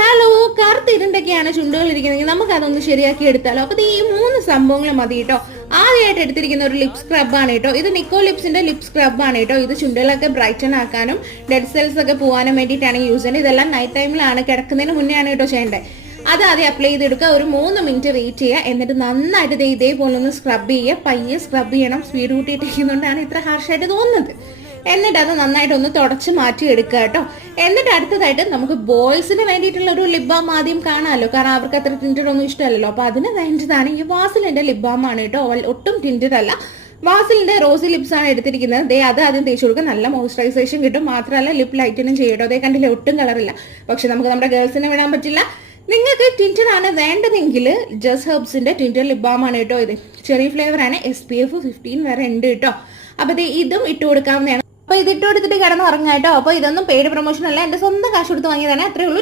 Hello, കറുത്തിരുണ്ടൊക്കെയാണ് ചുണ്ടുകൾ ഇരിക്കുന്നതെങ്കിൽ നമുക്ക് അതൊന്ന് ശരിയാക്കി എടുത്താലോ. അപ്പൊ ഈ 3 സംഭവങ്ങൾ മതി കേട്ടോ. ആദ്യമായിട്ട് എടുത്തിരിക്കുന്ന ഒരു ലിപ് സ്ക്രബ് ആണ് കേട്ടോ. ഇത് നിക്കോ ലിപ്സിന്റെ ലിപ് സ്ക്രബ് ആണ് കേട്ടോ. ഇത് ചുണ്ടുകളൊക്കെ ബ്രൈറ്റൻ ആക്കാനും ഡെഡ് സെൽസ് ഒക്കെ പോകാനും വേണ്ടിയിട്ടാണ് യൂസ് ചെയ്യുന്നത്. ഇതെല്ലാം നൈറ്റ് ടൈമിലാണ്, കിടക്കുന്നതിന് മുന്നേ ആണ് കേട്ടോ ചെയ്യേണ്ടത്. അത് ആദ്യം അപ്ലൈ ചെയ്തെടുക്കുക, ഒരു 3 മിനിറ്റ് വെയിറ്റ് ചെയ്യുക, എന്നിട്ട് നന്നായിട്ട് ഇതേപോലെ ഒന്ന് സ്ക്രബ് ചെയ്യുക. പയ്യെ സ്ക്രബ് ചെയ്യണം, സ്പീഡ് കൂട്ടിയിട്ടിരിക്കുന്നതുകൊണ്ടാണ് ഇത്ര ഹാർഷായിട്ട് തോന്നുന്നത്. എന്നിട്ട് അത് നന്നായിട്ട് ഒന്ന് തുടച്ച് മാറ്റി എടുക്കുക കേട്ടോ. എന്നിട്ട് അടുത്തതായിട്ട് നമുക്ക് ബോയ്സിന് വേണ്ടിയിട്ടുള്ള ഒരു ലിപ് ബാം ആദ്യം കാണാമല്ലോ, കാരണം അവർക്ക് അത്ര ടിൻറ്റഡ് ഒന്നും ഇഷ്ടമല്ലല്ലോ. അപ്പൊ അതിന് വേണ്ടതാണ് ഈ വാസലിന്റെ ലിപ് ബാം ആണ് കേട്ടോ. ഒട്ടും ടിൻറ്റഡ് അല്ല, വാസലിന്റെ റോസി ലിപ്സ് ആണ് എടുത്തിരിക്കുന്നത്. ദേ അത് ആദ്യം തേച്ച് കൊടുക്കുക, നല്ല മോയ്സ്ചറൈസേഷൻ കിട്ടും. മാത്രമല്ല ലിപ് ലൈറ്റനും ചെയ്യട്ടോ. അതേ കണ്ടില്ലേ, ഒട്ടും കളറില്ല. പക്ഷെ നമുക്ക് നമ്മുടെ ഗേൾസിനെ വിടാൻ പറ്റില്ല. നിങ്ങൾക്ക് ടിൻറ്റഡ് ആണ് വേണ്ടതെങ്കിൽ ജസ്റ്റ് ഹെർബ്സിന്റെ ടിൻറ്റഡ് ലിപ് ബാം ആണ് കേട്ടോ. ഇത് ചെറിയ ഫ്ലേവർ ആണ്, SPF 15 വരെ ഉണ്ട് കേട്ടോ. അപ്പൊ ഇതും ഇട്ട് കൊടുക്കാവുന്നതാണ്. അപ്പൊ ഇതിട്ട് കൊടുത്തിട്ട് കിടന്ന് ഉറങ്ങാം കേട്ടോ. അപ്പൊ ഇതൊന്നും പെയ്ഡ് പ്രൊമോഷൻ അല്ല, എന്റെ സ്വന്തം കാശ് കൊടുത്ത് വാങ്ങിയതാണ്. അത്രേ ഉള്ളൂ.